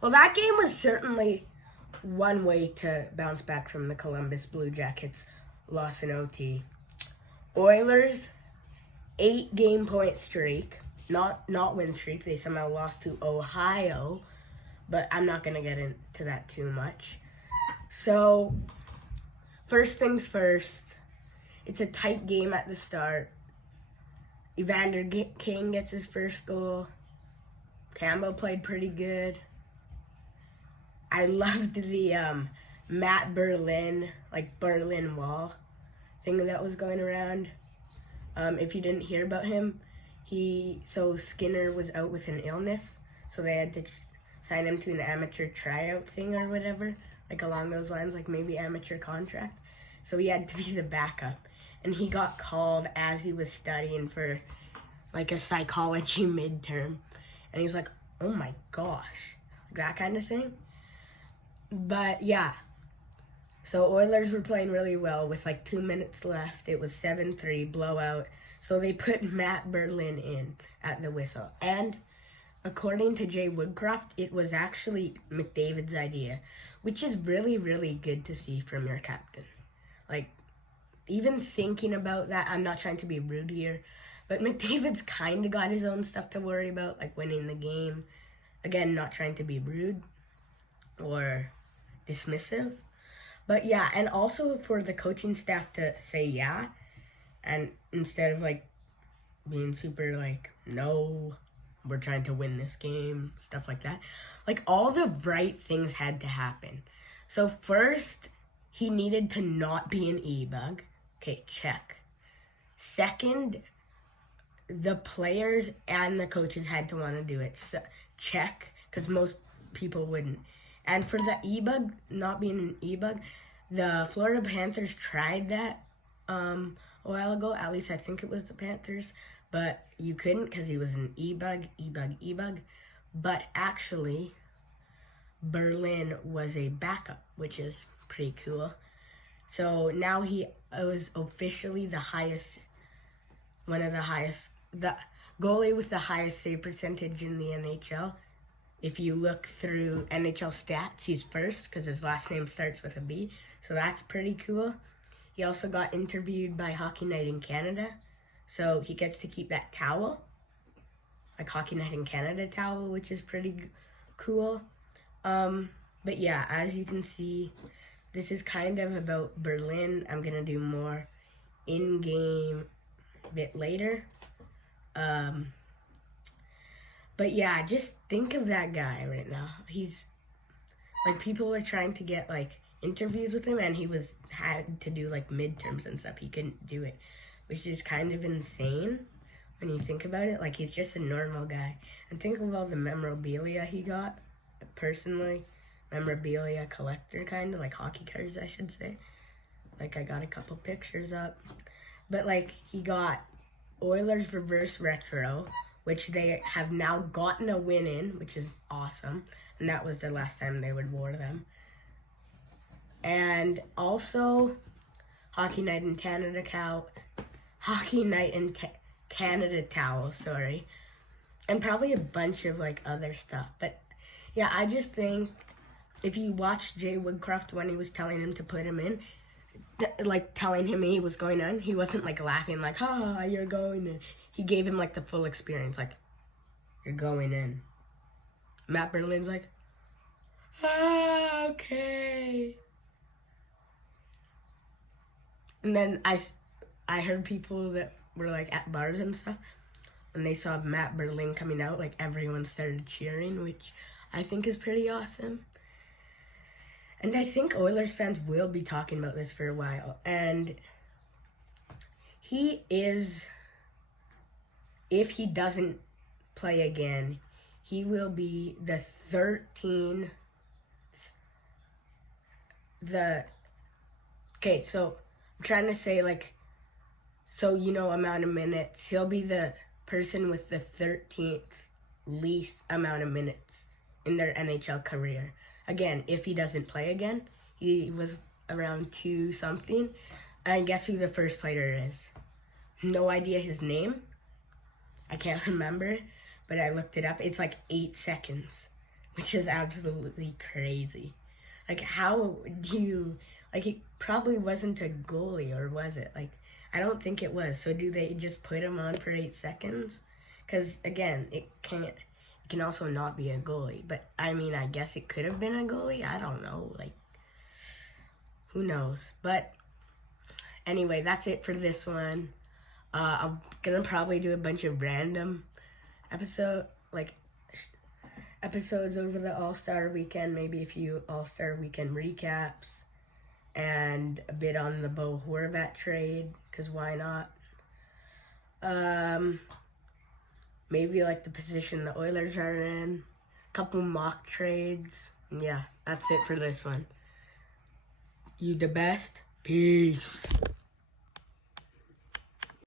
Well, that game was certainly one way to bounce back from the Columbus Blue Jackets loss in OT. Oilers, 8 game point streak, not win streak. They somehow lost to Ohio, but I'm not gonna get into that too much. So, first things first, it's a tight game at the start. Evander King gets his first goal. Campbell played pretty good. I loved the Matt Berlin, like Berlin Wall thing that was going around. If you didn't hear about him, so Skinner was out with an illness, so they had to sign him to an amateur tryout thing or whatever, like along those lines, like maybe amateur contract. So he had to be the backup, and he got called as he was studying for like a psychology midterm, and he's like, "Oh my gosh," like that kind of thing. But yeah, so Oilers were playing really well with like 2 minutes left. It was 7-3 blowout. So they put Matt Berlin in at the whistle. And according to Jay Woodcroft, it was actually McDavid's idea, which is really, really good to see from your captain. Like, even thinking about that, I'm not trying to be rude here, but McDavid's kind of got his own stuff to worry about, like winning the game. Again, not trying to be rude or dismissive. But yeah, and also for the coaching staff to say yeah, and instead of like being super like, no, we're trying to win this game, stuff like that. Like all the right things had to happen. So first, he needed to not be an e-bug. Okay, check. Second, the players and the coaches had to want to do it. So, check, because most people wouldn't. And for the e-bug, not being an e-bug, the Florida Panthers tried that a while ago. At least I think it was the Panthers. But you couldn't because he was an e-bug. But actually, Berlin was a backup, which is pretty cool. So now he was officially the goalie with the highest save percentage in the NHL. If you look through NHL stats, he's first because his last name starts with a B. So that's pretty cool. He also got interviewed by Hockey Night in Canada. So he gets to keep that towel, like Hockey Night in Canada towel, which is pretty cool. But yeah, as you can see, this is kind of about Berlin. I'm going to do more in-game bit later. But yeah, just think of that guy right now. He's like, people were trying to get like interviews with him, and he had to do like midterms and stuff. He couldn't do it, which is kind of insane when you think about it. Like, he's just a normal guy. And think of all the memorabilia he got. Personally, memorabilia collector, kind of like hockey cards, I should say. Like, I got a couple pictures up. But like, he got Oilers reverse retro, which they have now gotten a win in, which is awesome. And that was the last time they would wear them. And also, Hockey Night in Canada Canada towel, sorry. And probably a bunch of like other stuff. But yeah, I just think if you watched Jay Woodcroft when he was telling him to put him in, like telling him he was going in, he wasn't like laughing like, "Ha, you're going in." He gave him like the full experience, like, "You're going in." Matt Berlin's like, "Ah, okay." And then I heard people that were like at bars and stuff, when they saw Matt Berlin coming out, like everyone started cheering, which I think is pretty awesome. And I think Oilers fans will be talking about this for a while. And he is, if he doesn't play again, he will be the 13th. Okay, so I'm trying to say, like, so amount of minutes. He'll be the person with the 13th least amount of minutes in their NHL career. Again, if he doesn't play again, he was around 2 something. And guess who the first player is? No idea his name. I can't remember it, but I looked it up. It's like 8 seconds. which is absolutely crazy. Like, how do you, like, it probably wasn't a goalie, or was it? Like, I don't think it was. So do they just put him on for 8 seconds? Because, again, it can also not be a goalie. But, I mean, I guess it could have been a goalie. I don't know. Like, who knows? But, anyway, that's it for this one. I'm gonna probably do a bunch of random episodes over the All-Star weekend, maybe a few All-Star weekend recaps, and a bit on the Bo Horvat trade, because why not? Maybe like the position the Oilers are in, a couple mock trades. Yeah, that's it for this one. You the best. Peace.